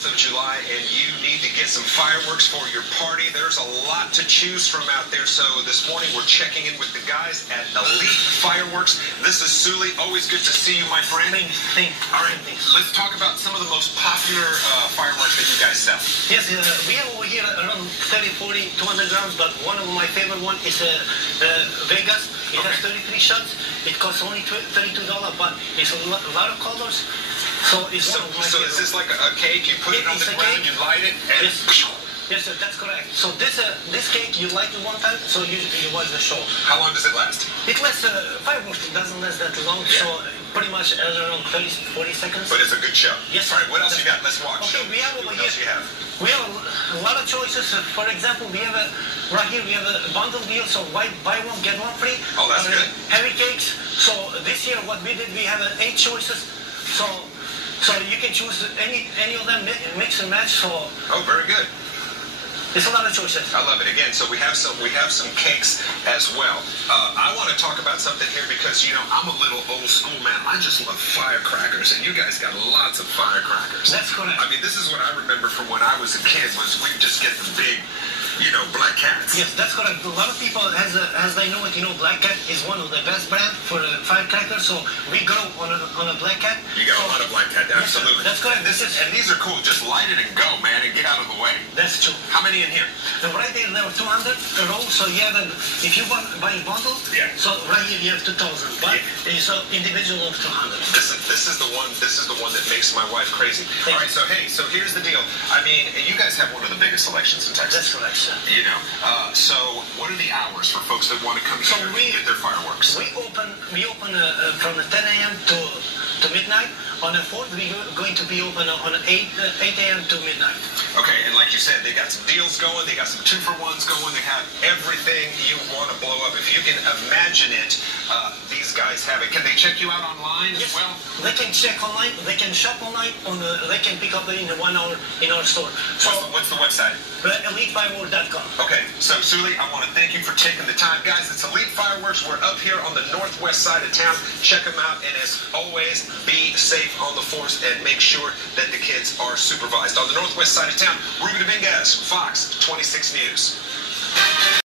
Of July, and you need to get some fireworks for your party. There's a lot to choose from out there, so this morning we're checking in with the guys at Elite Fireworks. This is Sully. Always good to see you, my friend. All right, let's talk about some of the most popular fireworks that you guys sell. Yes, we have over here around 30, 40, 200 grams, but one of my favorite one is Vegas. It has 33 shots. It costs only $32, but it's a lot of colors. So is this like a cake? You put it on the ground, you light it, and yes, sir, that's correct. So this cake you light it one time, so you watch the show. How long does it last? It lasts fireworks. It doesn't last that long, so pretty much around 30, 40 seconds. But it's a good show. Yes. All right, what else you got? Let's watch. Okay, we have over here. We have a lot of choices. For example, we have right here we have a bundle deal, so buy one get one free. Oh, that's good. Heavy cakes. So this year, what we did, we have 8 choices. So you can choose any of them, mix and match. So very good. It's a lot of choices. I love it. Again, so we have some cakes as well. I want to talk about something here because I'm a little old school man. I just love firecrackers, and you guys got lots of firecrackers. That's correct. I mean, this is what I remember from when I was a kid. Was we just get the big, Black Cats. Yes, that's correct. A lot of people, as they know it, Black Cat is one of the best brands for firecrackers. So we go on a Black Cat. You got a lot of Black Cat, absolutely. Yes, that's correct. And these are cool. Just light it and go, man, and get out of the way. That's true. How many in here? Right there are 200 a row. So you have if you buy a bundle, so right here you have 2,000. But it's an individual of 200. This is the one. This is the one that makes my wife crazy. All right, so here's the deal. I mean, you guys have one of the biggest selections in Texas. That's correct, sir. So what are the hours for folks that want to come here and get their fireworks? We open from 10 a.m. to midnight. On the 4th, we're going to be open on 8 a.m. to midnight. Okay, and like you said, they got some deals going. They got some 2-for-1s going. They have everything you want to blow up. If you can imagine it, these guys have it. Can they check you out online as well? They can check online. They can shop online. They can pick up in 1 hour in our store. So what's the website? EliteFireworks.com. Okay, so Sully, I want to thank you for taking the time. Guys, it's Elite Fireworks. We're up here on the northwest side of town. Check them out, and as always, be safe on the force and make sure that the kids are supervised. On the northwest side of town, Ruben Dominguez, Fox 26 News.